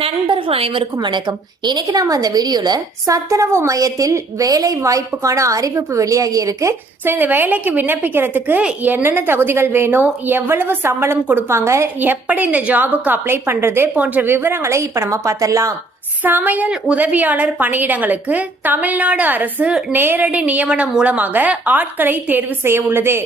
நண்பர்கள் அனைவருக்கும் வணக்கம். இன்னைக்கு நாம அந்த வீடியோல சத்துணவு மையத்தில் வேலை வாய்ப்புக்கான அறிவிப்பு வெளியாகி இருக்கு. சோ இந்த வேலைக்கு விண்ணப்பிக்கிறதுக்கு என்னென்ன தகுதிகள் வேணும், எவ்வளவு சம்பளம் கொடுப்பாங்க, எப்படி இந்த ஜாபுக்கு அப்ளை பண்றது போன்ற விவரங்களை இப்ப நம்ம பார்த்தலாம். சமையல் உதவியாளர் பணியிடங்களுக்கு தமிழ்நாடு அரசு நேரடி நியமனம் மூலமாக ஆட்களை தேர்வு செய்ய உள்ளது.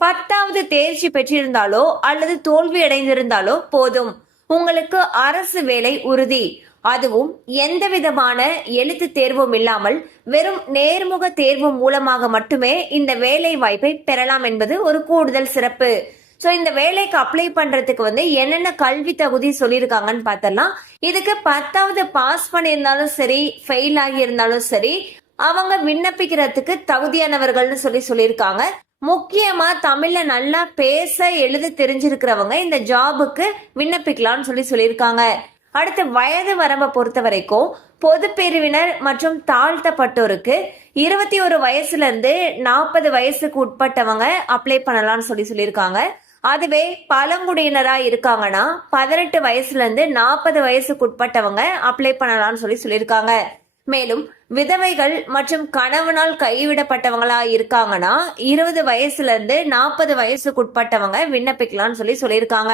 10வது தேர்ச்சி பெற்றிருந்தாலோ அல்லது தோல்வி அடைந்திருந்தாலோ போதும், உங்களுக்கு அரசு வேலை உறுதி. அதுவும் எந்த விதமான எழுத்து தேர்வும் இல்லாமல் வெறும் நேர்முக தேர்வு மூலமாக மட்டுமே இந்த வேலை வாய்ப்பை பெறலாம் என்பது ஒரு கூடுதல் சிறப்பு. சோ இந்த வேலைக்கு அப்ளை பண்றதுக்கு என்னென்ன கல்வி தகுதி சொல்லியிருக்காங்கன்னு பார்த்தலாம். இதுக்கு 10வது பாஸ் பண்ணியிருந்தாலும் சரி, ஃபெயில் ஆகி இருந்தாலும் சரி, அவங்க விண்ணப்பிக்கிறதுக்கு தகுதியானவர்கள்னு சொல்லியிருக்காங்க. முக்கியமா தமிழ்ல நல்லா பேச எழுத தெரிஞ்சிருக்கிறவங்க இந்த ஜாபுக்கு விண்ணப்பிக்கலாம்னு சொல்லியிருக்காங்க. அடுத்து வயது வரம்பை பொறுத்த வரைக்கும் பொது பிரிவினர் மற்றும் தாழ்த்தப்பட்டோருக்கு 21 வயசுல இருந்து 40 வயசுக்கு உட்பட்டவங்க அப்ளை பண்ணலாம்னு சொல்லியிருக்காங்க. அதுவே பழங்குடியினரா இருக்காங்கன்னா 18 வயசுல இருந்து 40 வயசுக்கு உட்பட்டவங்க அப்ளை பண்ணலாம்னு சொல்லியிருக்காங்க. மேலும் விதவைகள் மற்றும் கணவனால் கைவிடப்பட்டவங்களா இருக்காங்கன்னா 20 வயசுல இருந்து 40 வயசுக்கு உட்பட்டவங்க விண்ணப்பிக்கலாம்னு சொல்லியிருக்காங்க.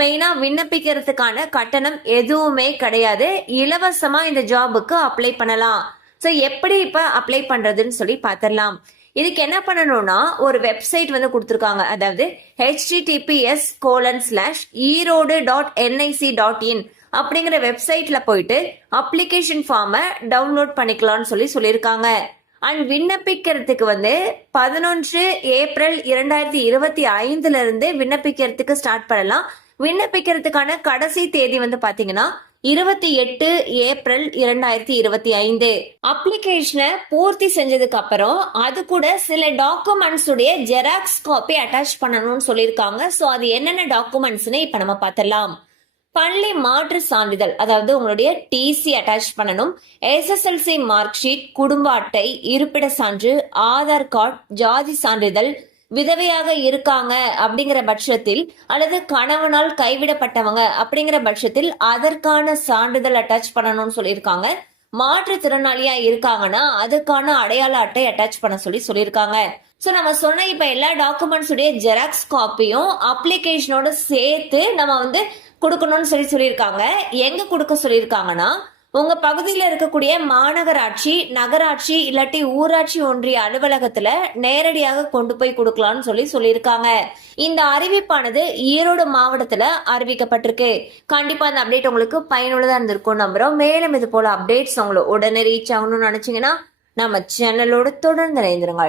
மெயினா விண்ணப்பிக்கிறதுக்கான கட்டணம் எதுவுமே கிடையாது, இலவசமா இந்த ஜாபுக்கு அப்ளை பண்ணலாம். சோ எப்படி இப்ப அப்ளை பண்றதுன்னு சொல்லி பாத்திரலாம். இதுக்கு என்ன பண்ணணும்னா ஒரு வெப்சைட் கொடுத்திருக்காங்க. அதாவது https:/erode.nic.in அப்படிங்கிற வெப்சைட்ல போயிட்டு அப்ளிகேஷன் ஃபார்மை டவுன்லோட் பண்ணிக்கலாம்னு சொல்லியிருக்காங்க. அண்ட் விண்ணப்பிக்கிறதுக்கு 11 ஏப்ரல் 2025 இருந்து விண்ணப்பிக்கிறதுக்கு ஸ்டார்ட் பண்ணலாம். விண்ணப்பிக்கிறதுக்கான கடைசி தேதி பாத்தீங்கன்னா 28 ஏப்ரல் 2025. அப்ளிகேஷனை பூர்த்தி செஞ்சதுக்கு அப்புறம் அது கூட சில டாக்குமெண்ட்ஸ் உடைய ஜெராக்ஸ் காப்பி அட்டாச் பண்ணணும்னு சொல்லியிருக்காங்க. சோ அது என்னென்ன டாக்குமெண்ட்ஸ்னு இப்ப நம்ம பார்த்தலாம். பள்ளி மாற்று சான்றிதழ், அதாவது உங்களுடைய டிசி அட்டாச் பண்ணணும். எஸ்எஸ்எல்சி மார்க் ஷீட், குடும்ப அட்டை, இருப்பிட சான்று, ஆதார் கார்டு, ஜாதி சான்றிதழ், விதவையாக இருக்காங்க அப்படிங்கிற பட்சத்தில் அல்லது கணவனால் கைவிடப்பட்டவங்க அப்படிங்கிற பட்சத்தில் அதற்கான சான்றிதழ் அட்டாச் பண்ணணும்னு சொல்லியிருக்காங்க. மாற்றுத்திறனாளியா இருக்காங்கன்னா அதுக்கான அடையாள அட்டை அட்டாச் பண்ண சொல்லியிருக்காங்க. சோ நம்ம சொன்ன இப்ப எல்லா டாக்குமெண்ட்ஸ் உடைய ஜெராக்ஸ் காப்பியும் அப்ளிகேஷனோட சேர்த்து நம்ம கொடுக்கணும்னு சொல்லியிருக்காங்க. எங்க கொடுக்க சொல்லியிருக்காங்கன்னா உங்க பகுதியில் இருக்கக்கூடிய மாநகராட்சி, நகராட்சி இல்லாட்டி ஊராட்சி ஒன்றிய அலுவலகத்துல நேரடியாக கொண்டு போய் கொடுக்கலாம்னு சொல்லியிருக்காங்க. இந்த அறிவிப்பானது ஈரோடு மாவட்டத்துல அறிவிக்கப்பட்டிருக்கு. கண்டிப்பா அந்த அப்டேட் உங்களுக்கு பயனுள்ளதா இருந்திருக்கும் நம்புறோம். மேலும் இது போல அப்டேட்ஸ் உங்களை உடனே ரீச் ஆகணும்னு நினைச்சீங்கன்னா நம்ம சேனலோட தொடர்ந்து இணைந்திருங்க.